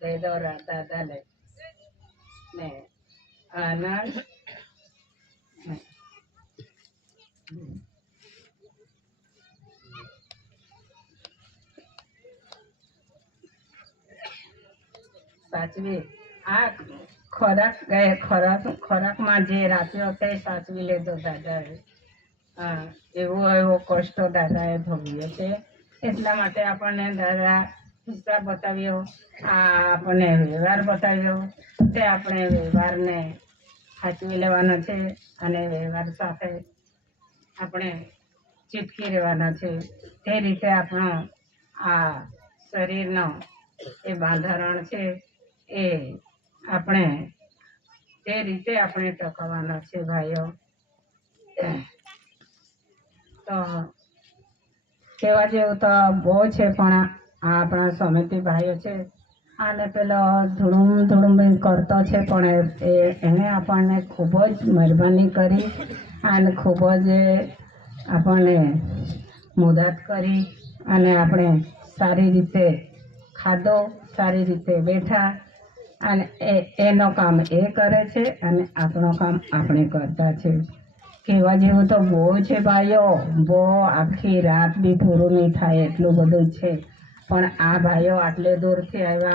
દેદો દાદાને. ને આનંદ સાચવી આ ખોરાકમાં જે રાખ્યો તે સાચવી લેતો દાદાએ. એવો કષ્ટો દાદાએ ભોગવ્યો છે. એટલા માટે આપણને દાદા હિસાબ બતાવ્યો, આપણને વ્યવહાર બતાવ્યો. તે આપણે વ્યવહારને સાચવી લેવાનો છે અને વ્યવહાર સાથે આપણે ચીપકી રહેવાના છે. તે રીતે આપણો આ શરીરનો એ બંધારણ છે, એ આપણે તે રીતે આપણે ટકાવવાનો છે ભાઈઓ. તો કહેવા જેવું તો બહુ છે, પણ આ આપણા સમિતિ ભાઈઓ છે, આને પેલો ધૂળુમ કરતો છે, પણ એને આપણને ખૂબ જ મહેરબાની કરી અને ખૂબ જ આપણને મદદ કરી. અને આપણે સારી રીતે ખાધો, સારી રીતે બેઠા, અને એનો કામ એ કરે છે અને આપણો કામ આપણે કરતા છે. કહેવા જેવું તો બહુ છે ભાઈઓ, બહુ આખી રાત બી પૂરું નહીં થાય એટલું બધું છે. પણ આ ભાઈઓ આટલે દૂરથી આવ્યા.